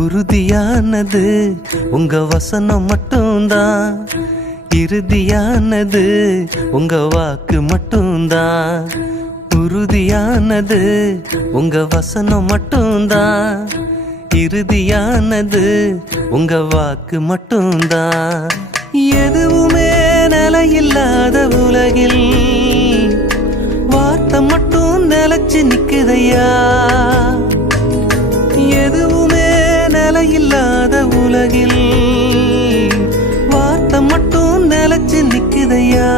உறுதியானது உங்க வசனம் மட்டும்தான், இறுதியானது உங்க வாக்கு மட்டும்தான். உறுதியானது உங்க வசனம் மட்டும்தான், இறுதியானது உங்க வாக்கு மட்டும்தான். எதுவுமே நிலையில்லாத உலகில் வார்த்தை மட்டும் நிலைச்சு நிக்குதையா. எதுவுமே நிலையில்லாத உலகில் வார்த்தை மட்டும் நிலைச்சு நிக்குதையா.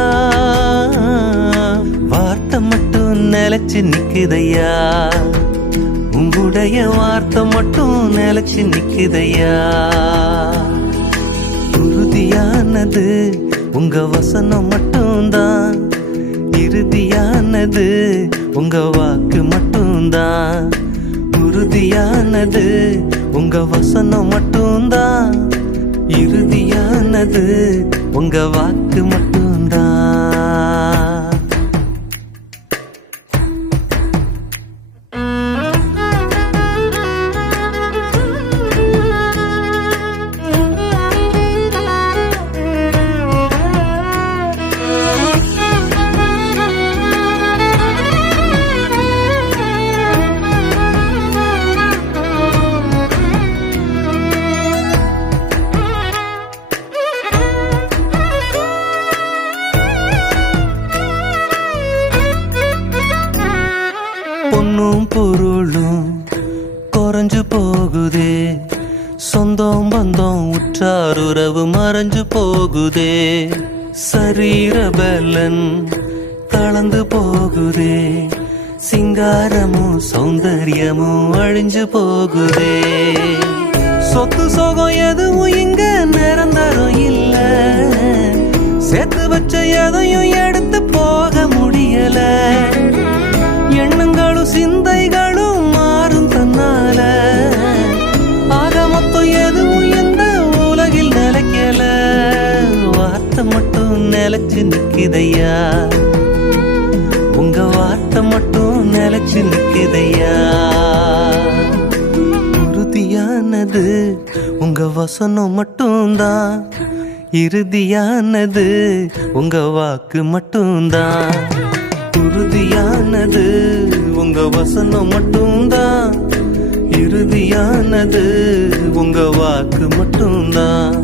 வார்த்தை மட்டும் நிலைச்சு நிக்குதையா. உங்களுடைய வார்த்தை மட்டும் நிலைச்சு நிக்குதையா. உறுதியானது உங்க வசனம் மட்டும்தான், இறுதியானது உங்க வாக்கு மட்டும்தான். உறுதியானது உங்க வசனம் மட்டும்தான், இறுதியானது உங்க வாக்கு மட்டும்தான். பொன்னும் பொருளும் குறைஞ்சு போகுதே, சொந்தம் பந்தம் உற்றார் உறவு மறைஞ்சு போகுதே. சரீர பலன் கலந்து போகுதே, சிங்காரமும் சௌந்தர்யமும் அழிஞ்சு போகுதே. சொத்து சோகம் எதுவும் இங்க நிரந்தரம் இல்ல, சேர்த்து வச்ச எதையும் எடுத்து போக முடியல. எண்ணங்களும் சிந்தைகளும் மாறும் தன்னால, ஆக மொத்தம் எதுவும் இந்த உலகில் நிலைக்கல. வார்த்தை மட்டும் நிலைச்சு நிக்குதையா. உங்க வார்த்தை மட்டும் நிலைச்சு நிக்குதையா. உறுதியானது உங்க வசனம் மட்டும்தான், இறுதியானது உங்க வாக்கு மட்டும்தான். உறுதியானது உங்க வசனம் மட்டும்தான், இறுதியானது உங்க வாக்கு மட்டும்தான்.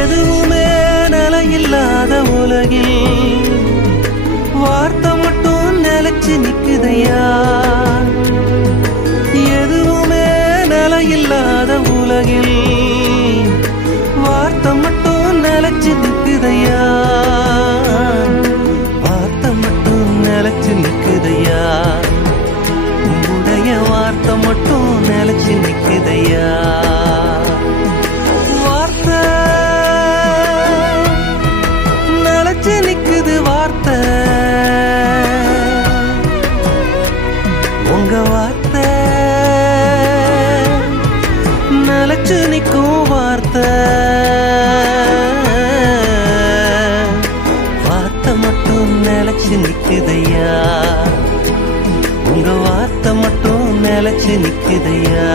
எதுவுமே நிலையில்லாத உலகில் வார்த்தை மட்டும் நிலைச்சு நிக்குதையா. எதுவுமே நிலையில்லாத உலகில் வார்த்தை மட்டும் நிலைச்சு நிக்குதையா. நிலைச்சு நிக்குதையா. உங்களுடைய வார்த்தை மட்டும் நிலைச்சு நிக்குதையா. வார்த்தை நிலைச்சு நிக்குது. வார்த்தை உங்க வார்த்தை நிலைச்சு நிக்கும். வார்த்தை நிலைச்சு நிக்குதையா. உங்க வார்த்தை மட்டும் நிலைச்சு நிக்குதையா.